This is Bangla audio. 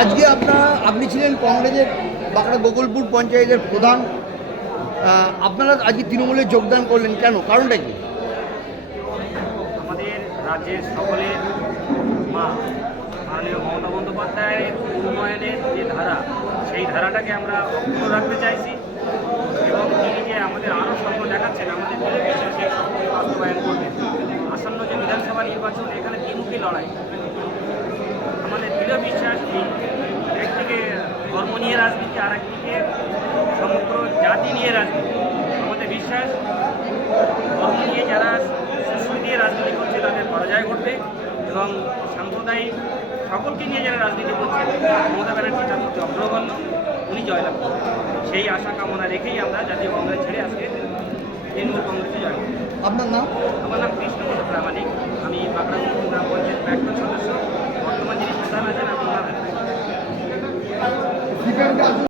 আজকে আপনি ছিলেন কংগ্রেসের বাঁকড়া গোকুলপুর পঞ্চায়েতের প্রধান। আপনারা আজকে তৃণমূলে যোগদান করলেন কেন, কারণটা কি? আমাদের রাজ্যের সকলের মা মাননীয় মমতা বন্দ্যোপাধ্যায়ের উন্নয়নের যে ধারা, সেই ধারাটাকে আমরা অক্ষুণ্ণ রাখতে চাইছি এবং তিনি যে আমাদের আরও স্বপ্ন দেখাচ্ছেন, আমাদের দৃঢ় বিশ্বাস সেই স্বপ্নকে বাস্তবায়ন করবেন। আসন্ন যে বিধানসভা নির্বাচন, এখানে দ্বিমুখী লড়াই। আমাদের দৃঢ় বিশ্বাস এই একদিকে ধর্ম নিয়ে রাজনীতি, আর একদিকে সমগ্র জাতি নিয়ে রাজনীতি। আমাদের বিশ্বাস ধর্ম নিয়ে যারা সুশ্রী দিয়ে রাজনীতি করছে তাদের পরাজয় ঘটবে এবং সাম্প্রদায়িক সকলকে নিয়ে যারা রাজনীতি করছে, মমতা ব্যানার্জি তার মধ্যে অগ্রগণ্য, উনি জয়লাভ করবেন। সেই আশা কামনা রেখেই আমরা জাতীয় কংগ্রেস ছেড়ে আজকে তৃণমূল কংগ্রেসে জয় করি। আপনার নাম? আমার নাম কৃষ্ণপদ প্রামাণিক। আমি বাঁকড়া গ্রাম পঞ্চায়েত প্রাক্তন সদস্য। বর্তমান যিনি প্রধান আছেন, আমি ওনার